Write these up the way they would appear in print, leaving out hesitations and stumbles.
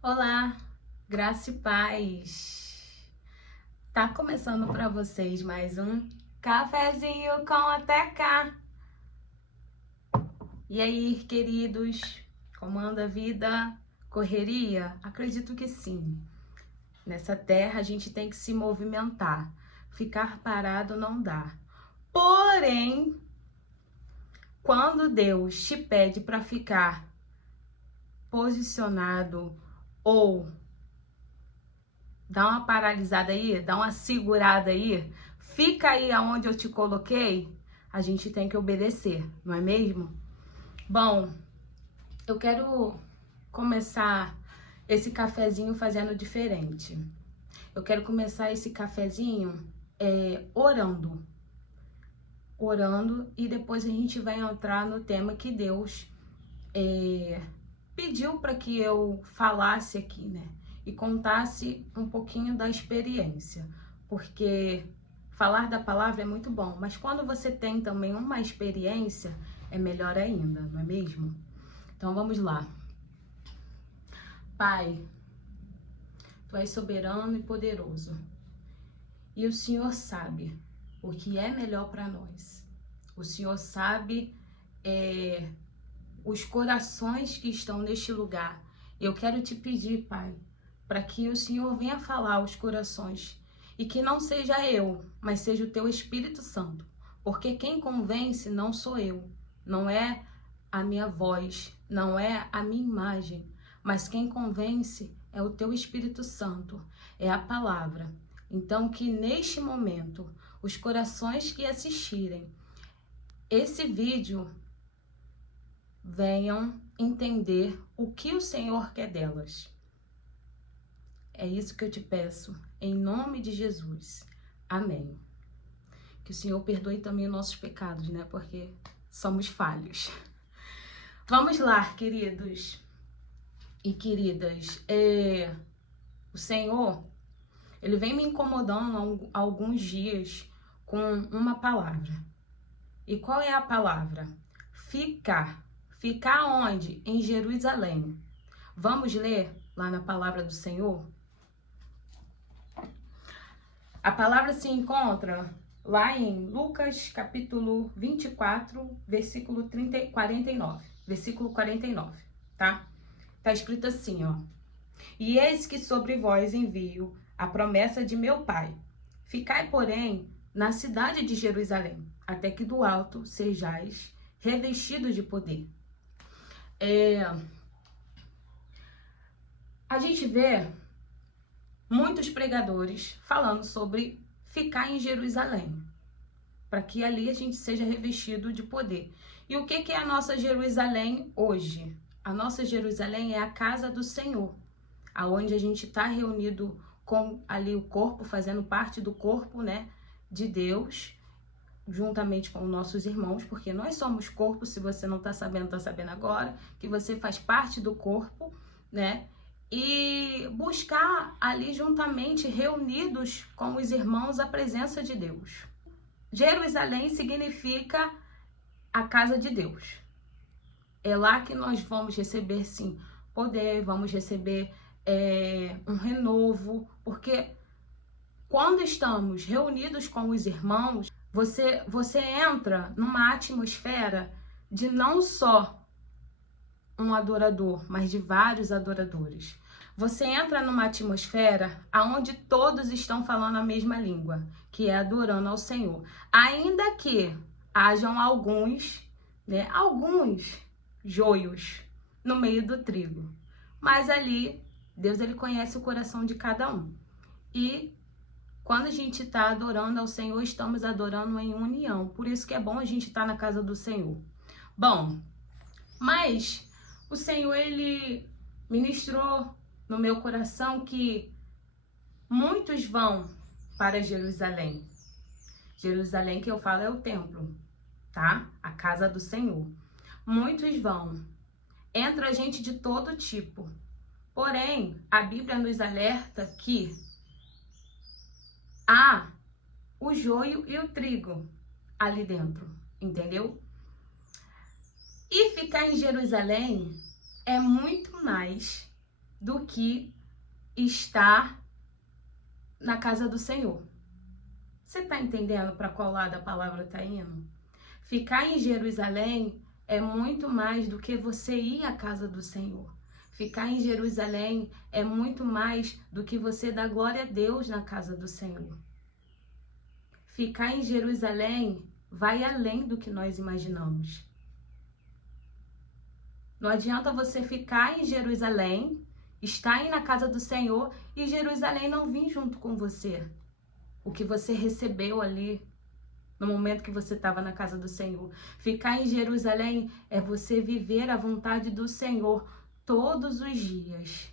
Olá, graça e paz. Tá começando para vocês mais um cafezinho com a Teca. E aí, queridos, como anda a vida? Correria? Acredito que sim. Nessa terra a gente tem que se movimentar. Ficar parado não dá. Porém, quando Deus te pede para ficar posicionado ou dá uma paralisada aí, dá uma segurada aí, fica aí aonde eu te coloquei, a gente tem que obedecer, não é mesmo? Bom, eu quero começar esse cafezinho fazendo diferente. Eu quero começar esse cafezinho orando. Orando, e depois a gente vai entrar no tema que Deus pediu para que eu falasse aqui, né? E contasse um pouquinho da experiência, porque falar da palavra é muito bom, mas quando você tem também uma experiência, é melhor ainda, não é mesmo? Então vamos lá. Pai, Tu és soberano e poderoso, e o Senhor sabe o que é melhor para nós. O Senhor sabe os corações que estão neste lugar. Eu quero te pedir, Pai, para que o Senhor venha falar aos corações e que não seja eu, mas seja o Teu Espírito Santo, porque quem convence não sou eu, não é a minha voz, não é a minha imagem, mas quem convence é o Teu Espírito Santo, é a palavra. Então, que neste momento, os corações que assistirem esse vídeo venham entender o que o Senhor quer delas. É isso que eu te peço, em nome de Jesus. Amém. Que o Senhor perdoe também os nossos pecados, né? Porque somos falhos. Vamos lá, queridos e queridas. O Senhor, Ele vem me incomodando há alguns dias com uma palavra. E qual é a palavra? Ficar. Ficar onde? Em Jerusalém. Vamos ler lá na palavra do Senhor? A palavra se encontra lá em Lucas capítulo 24, versículo 49, versículo 49, tá? Tá escrito assim, ó. E eis que sobre vós envio a promessa de meu Pai. Ficai, porém, na cidade de Jerusalém, até que do alto sejais revestidos de poder. A gente vê muitos pregadores falando sobre ficar em Jerusalém, para que ali a gente seja revestido de poder. E o que é a nossa Jerusalém hoje? A nossa Jerusalém é a casa do Senhor, aonde a gente está reunido com ali o corpo, fazendo parte do corpo, né, de Deus, juntamente com nossos irmãos, porque nós somos corpo. Se você não está sabendo agora, que você faz parte do corpo, né? E buscar ali juntamente, reunidos com os irmãos, a presença de Deus. Jerusalém significa a casa de Deus. É lá que nós vamos receber, sim, poder, vamos receber um renovo, porque quando estamos reunidos com os irmãos, você entra numa atmosfera de não só um adorador, mas de vários adoradores. Você entra numa atmosfera onde todos estão falando a mesma língua, que é adorando ao Senhor. Ainda que hajam alguns joios no meio do trigo. Mas ali, Deus, ele conhece o coração de cada um. E quando a gente está adorando ao Senhor, estamos adorando em união. Por isso que é bom a gente estar na casa do Senhor. Bom, mas o Senhor, ele ministrou no meu coração que muitos vão para Jerusalém. Jerusalém que eu falo é o templo, tá? A casa do Senhor. Muitos vão. Entra gente de todo tipo. Porém, a Bíblia nos alerta que há o joio e o trigo ali dentro, entendeu? E ficar em Jerusalém é muito mais do que estar na casa do Senhor. Você está entendendo para qual lado a palavra está indo? Ficar em Jerusalém é muito mais do que você ir à casa do Senhor. Ficar em Jerusalém é muito mais do que você dar glória a Deus na casa do Senhor. Ficar em Jerusalém vai além do que nós imaginamos. Não adianta você ficar em Jerusalém, estar aí na casa do Senhor e Jerusalém não vir junto com você. O que você recebeu ali no momento que você estava na casa do Senhor. Ficar em Jerusalém é você viver a vontade do Senhor todos os dias.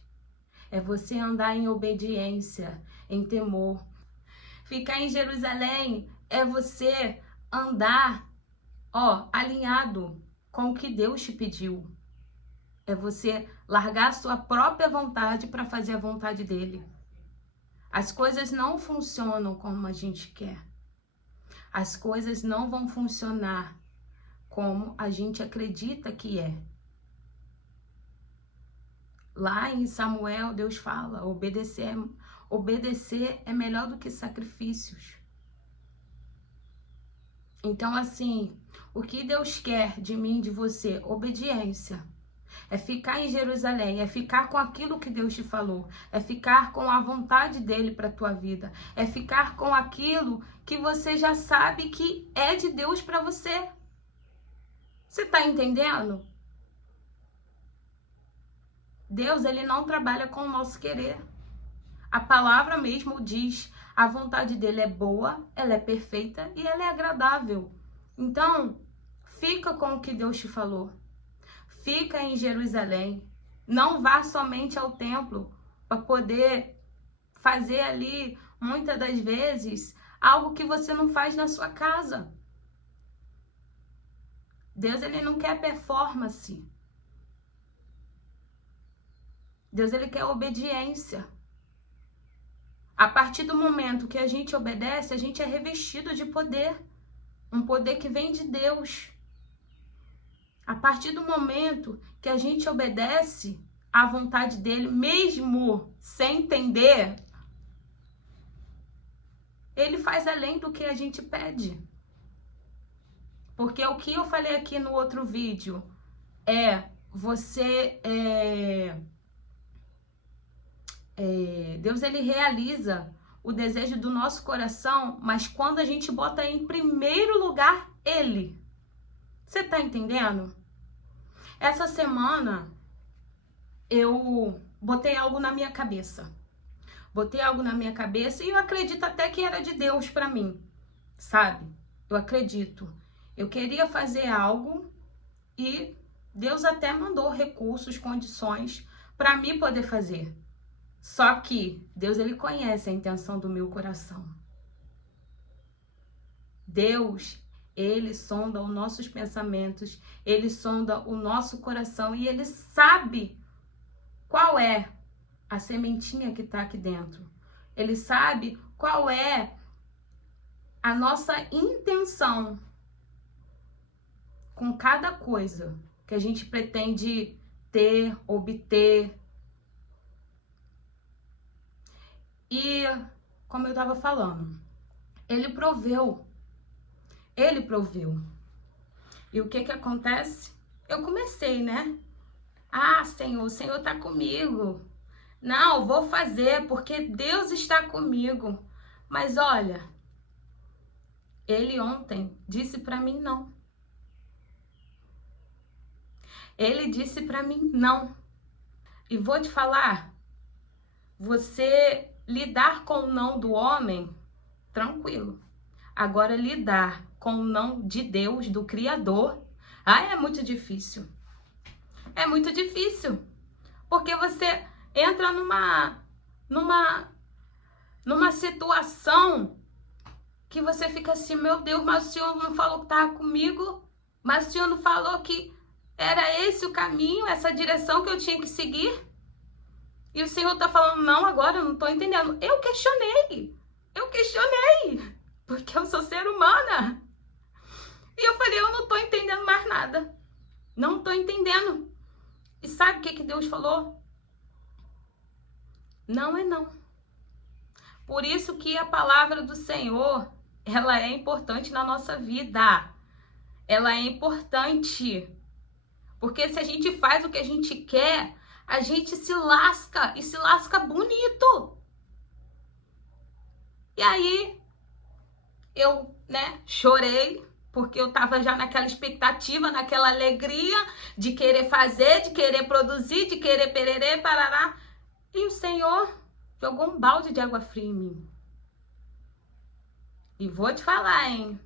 É você andar em obediência, em temor. Ficar em Jerusalém é você andar, alinhado com o que Deus te pediu. É você largar a sua própria vontade para fazer a vontade dele. As coisas não funcionam como a gente quer. As coisas não vão funcionar como a gente acredita que é. Lá em Samuel, Deus fala, obedecer é melhor do que sacrifícios. Então, assim, o que Deus quer de mim, de você? Obediência. É ficar em Jerusalém, é ficar com aquilo que Deus te falou, é ficar com a vontade dele para a tua vida, é ficar com aquilo que você já sabe que é de Deus para você. Você está entendendo? Deus, ele não trabalha com o nosso querer. A palavra mesmo diz, a vontade dele é boa, ela é perfeita e ela é agradável. Então, fica com o que Deus te falou. Fica em Jerusalém. Não vá somente ao templo para poder fazer ali, muitas das vezes, algo que você não faz na sua casa. Deus, ele não quer performance. Deus, ele quer obediência. A partir do momento que a gente obedece, a gente é revestido de poder. Um poder que vem de Deus. A partir do momento que a gente obedece à vontade dele, mesmo sem entender, ele faz além do que a gente pede. Porque o que eu falei aqui no outro vídeo é Deus, ele realiza o desejo do nosso coração, mas quando a gente bota em primeiro lugar ele. Você tá entendendo? Essa semana eu botei algo na minha cabeça. Botei algo na minha cabeça e eu acredito até que era de Deus pra mim, sabe? Eu acredito. Eu queria fazer algo e Deus até mandou recursos, condições pra mim poder fazer. Só que Deus, ele conhece a intenção do meu coração. Deus, ele sonda os nossos pensamentos, ele sonda o nosso coração e ele sabe qual é a sementinha que está aqui dentro. Ele sabe qual é a nossa intenção com cada coisa que a gente pretende ter, obter. E, como eu estava falando, ele proveu. Ele proveu. E o que acontece? Eu comecei, né? Ah, Senhor, o Senhor está comigo. Não, vou fazer porque Deus está comigo. Mas olha, ele ontem disse para mim não. Ele disse para mim não. E vou te falar, você lidar com o não do homem, tranquilo. Agora, lidar com o não de Deus, do Criador, é muito difícil. É muito difícil. Porque você entra numa situação que você fica assim, meu Deus, mas o Senhor não falou que estava comigo? Mas o Senhor não falou que era esse o caminho, essa direção que eu tinha que seguir? E o Senhor está falando, não, agora eu não estou entendendo. Eu questionei, porque eu sou ser humana. E eu falei, eu não estou entendendo mais nada. Não estou entendendo. E sabe o que Deus falou? Não é não. Por isso que a palavra do Senhor, ela é importante na nossa vida. Ela é importante. Porque se a gente faz o que a gente quer, a gente se lasca e se lasca bonito. E aí eu, chorei, porque eu tava já naquela expectativa, naquela alegria de querer fazer, de querer produzir, de querer pererê, parará. E o Senhor jogou um balde de água fria em mim. E vou te falar, hein?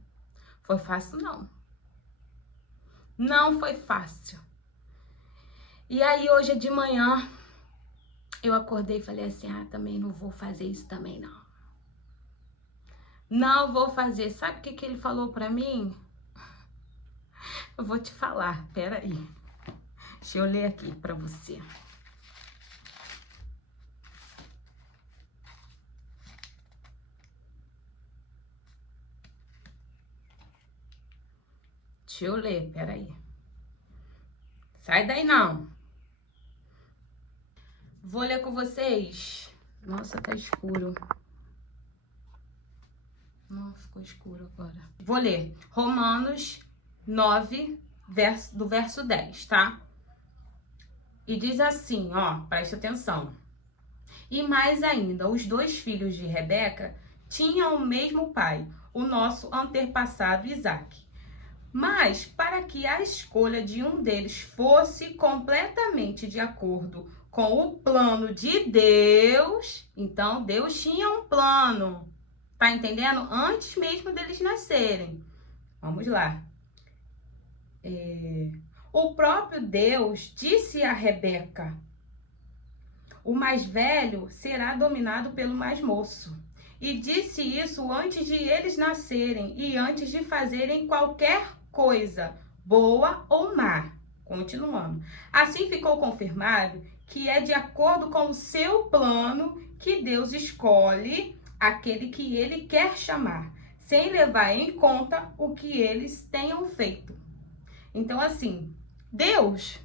Foi fácil não. Não foi fácil. E aí hoje de manhã eu acordei e falei assim, também não vou fazer isso também não. Não vou fazer. Sabe o que ele falou pra mim? Eu vou te falar, peraí. Deixa eu ler aqui pra você. Deixa eu ler, peraí. Sai daí não. Vou ler com vocês. Nossa, tá escuro. Não, ficou escuro agora. Vou ler Romanos 9, do verso 10, tá? E diz assim, ó, presta atenção. E mais ainda, os 2 filhos de Rebeca tinham o mesmo pai, o nosso antepassado Isaque. Mas, para que a escolha de um deles fosse completamente de acordo com o plano de Deus, então Deus tinha um plano, tá entendendo? Antes mesmo deles nascerem. Vamos lá. O próprio Deus disse a Rebeca, o mais velho será dominado pelo mais moço. E disse isso antes de eles nascerem e antes de fazerem qualquer coisa, boa ou má. Continuando. Assim ficou confirmado que é de acordo com o seu plano que Deus escolhe aquele que ele quer chamar, sem levar em conta o que eles tenham feito. Então, assim, Deus,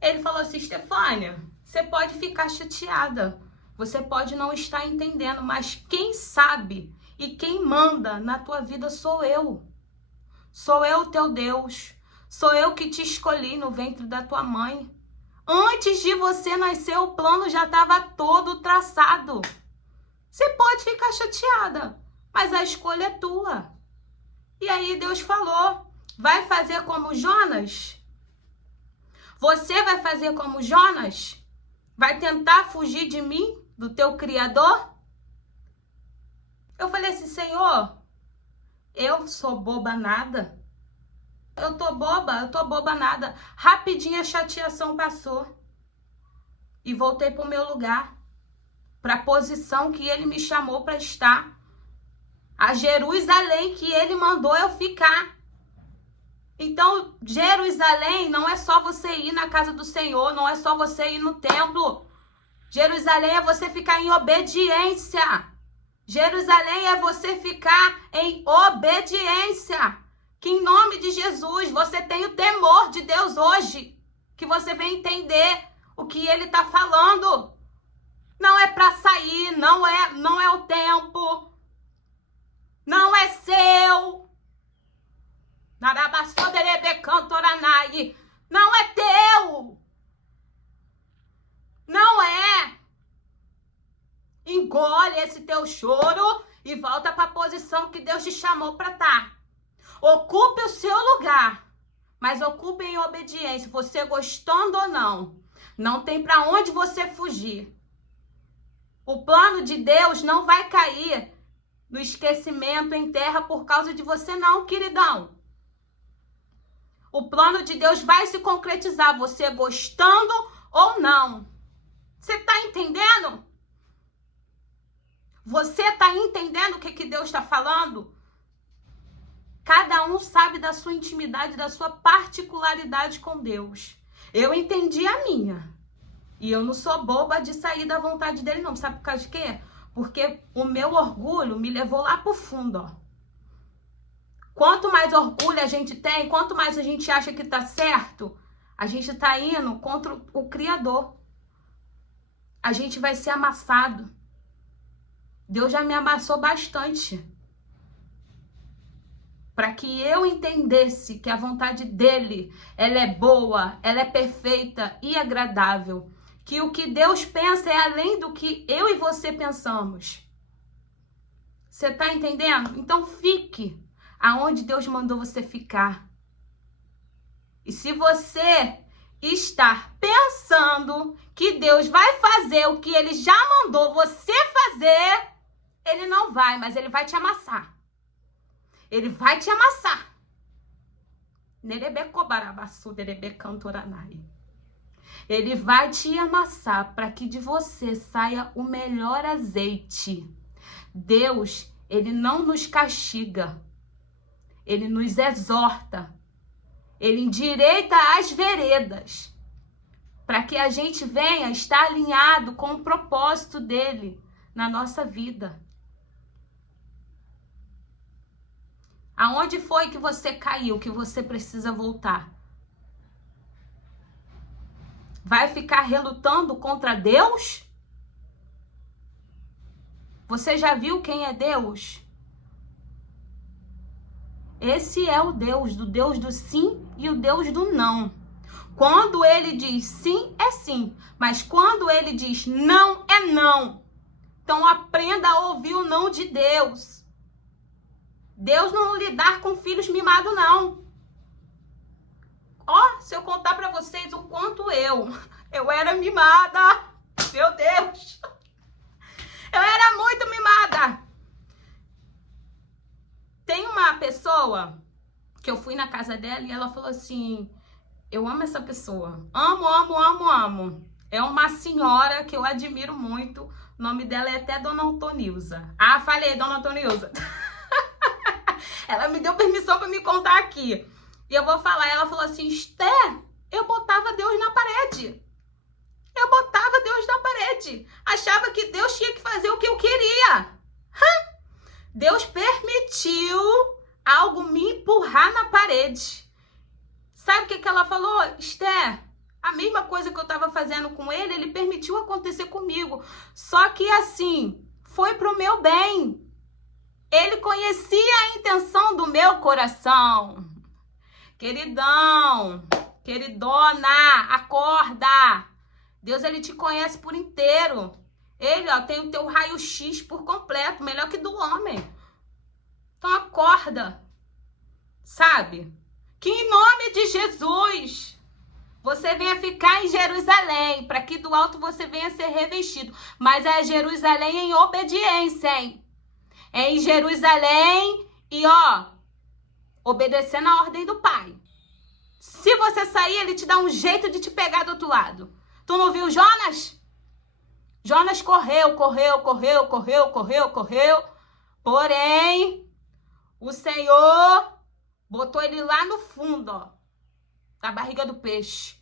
ele falou assim, Stefânia, você pode ficar chateada, você pode não estar entendendo, mas quem sabe e quem manda na tua vida sou eu. Sou eu teu Deus, sou eu que te escolhi no ventre da tua mãe. Antes de você nascer, o plano já estava todo traçado. Você pode ficar chateada, mas a escolha é tua. E aí Deus falou, vai fazer como Jonas? Você vai fazer como Jonas? Vai tentar fugir de mim, do teu Criador? Eu falei assim, Senhor, eu sou boba nada. Eu tô boba nada. Rapidinho a chateação passou. E voltei pro meu lugar. Pra posição que ele me chamou para estar. A Jerusalém que ele mandou eu ficar. Então, Jerusalém não é só você ir na casa do Senhor, não é só você ir no templo. Jerusalém é você ficar em obediência. Jerusalém é você ficar em obediência. Que em nome de Jesus você tenha o temor de Deus hoje. Que você venha entender o que ele está falando. Não é para sair, não é o tempo. Não é seu. Não é teu. Não é. Engole esse teu choro e volta para a posição que Deus te chamou para estar. Ocupe o seu lugar, mas ocupe em obediência, você gostando ou não. Não tem para onde você fugir. O plano de Deus não vai cair no esquecimento em terra por causa de você não, queridão. O plano de Deus vai se concretizar, você gostando ou não. Você está entendendo? Você está entendendo o que Deus está falando? Cada um sabe da sua intimidade, da sua particularidade com Deus. Eu entendi a minha. E eu não sou boba de sair da vontade dele, não. Sabe por causa de quê? Porque o meu orgulho me levou lá pro fundo, ó. Quanto mais orgulho a gente tem, quanto mais a gente acha que tá certo, a gente tá indo contra o Criador. a gente vai ser amassado. Deus já me amassou bastante. Para que eu entendesse que a vontade dele, ela é boa, ela é perfeita e agradável. Que o que Deus pensa é além do que eu e você pensamos. Você tá entendendo? Então fique aonde Deus mandou você ficar. E se você estar pensando que Deus vai fazer o que ele já mandou você fazer, ele não vai, mas ele vai te amassar. Ele vai te amassar. Ele vai te amassar para que de você saia o melhor azeite. Deus, ele não nos castiga. Ele nos exorta. Ele endireita as veredas. Para que a gente venha estar alinhado com o propósito dele na nossa vida. Aonde foi que você caiu, que você precisa voltar? Vai ficar relutando contra Deus? Você já viu quem é Deus? Esse é o Deus do sim e o Deus do não. Quando ele diz sim, é sim. Mas quando ele diz não, é não. Então aprenda a ouvir o não de Deus. Deus não lidar com filhos mimados, não. Ó, se eu contar pra vocês o quanto eu era mimada. Meu Deus. Eu era muito mimada. Tem uma pessoa que eu fui na casa dela e ela falou assim, eu amo essa pessoa. Amo, amo, amo, amo. É uma senhora que eu admiro muito. O nome dela é até Dona Antonilza. Ah, falei, Dona Antonilza. Ela me deu permissão para me contar aqui. E eu vou falar, ela falou assim, Esther, eu botava Deus na parede. Eu botava Deus na parede. Achava que Deus tinha que fazer o que eu queria. Deus permitiu algo me empurrar na parede. Sabe o que ela falou? Esther, a mesma coisa que eu estava fazendo com ele permitiu acontecer comigo. Só que assim, foi pro meu bem. Ele conhecia a intenção do meu coração. Queridão, queridona, acorda. Deus, ele te conhece por inteiro. Ele, ó, tem o teu raio-x por completo, melhor que do homem. Então acorda, sabe? Que em nome de Jesus, você venha ficar em Jerusalém, para que do alto você venha ser revestido. Mas é Jerusalém em obediência, hein? É em Jerusalém e, ó, obedecendo a ordem do Pai. Se você sair, ele te dá um jeito de te pegar do outro lado. Tu não viu Jonas? Jonas correu. Porém, o Senhor botou ele lá no fundo, ó, da barriga do peixe.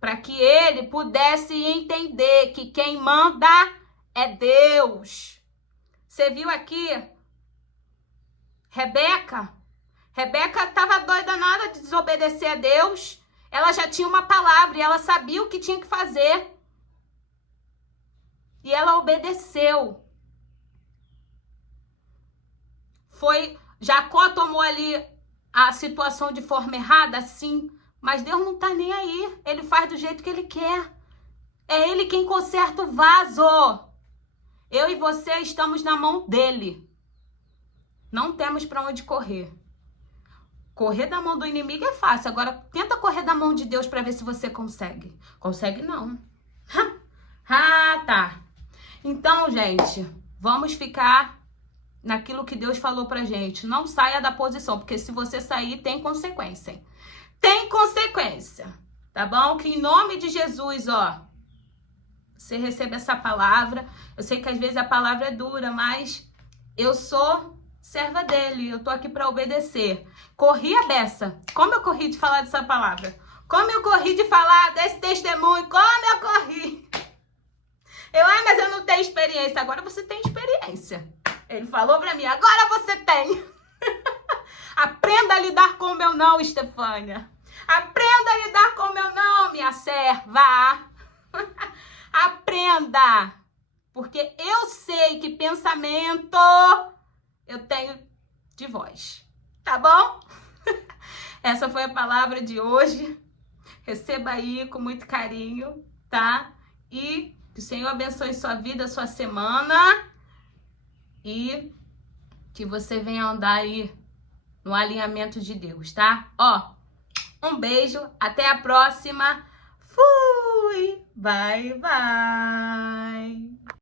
Para que ele pudesse entender que quem manda é Deus. Você viu aqui? Rebeca estava doida nada de desobedecer a Deus. Ela já tinha uma palavra e ela sabia o que tinha que fazer. E ela obedeceu. Jacó tomou ali a situação de forma errada, sim. Mas Deus não tá nem aí. Ele faz do jeito que ele quer. É ele quem conserta o vaso. Eu e você estamos na mão dele. Não temos para onde correr. Correr da mão do inimigo é fácil. Agora, tenta correr da mão de Deus para ver se você consegue. Consegue não. Tá. Então, gente, vamos ficar naquilo que Deus falou pra gente. Não saia da posição, porque se você sair, tem consequência. Tem consequência, tá bom? Que em nome de Jesus, ó, você recebe essa palavra. Eu sei que às vezes a palavra é dura, mas eu sou serva dele. Eu tô aqui para obedecer. Corri a beça. Como eu corri de falar dessa palavra? Como eu corri de falar desse testemunho? Como eu corri? Mas eu não tenho experiência. Agora você tem experiência. Ele falou para mim, agora você tem. Aprenda a lidar com o meu não, Estefânia. Aprenda a lidar com o meu não, minha serva. Aprenda! Porque eu sei que pensamento eu tenho de vós. Tá bom? Essa foi a palavra de hoje. Receba aí com muito carinho, tá? E que o Senhor abençoe sua vida, sua semana. E que você venha andar aí no alinhamento de Deus, tá? Ó, um beijo, até a próxima. Fui! Bye, bye!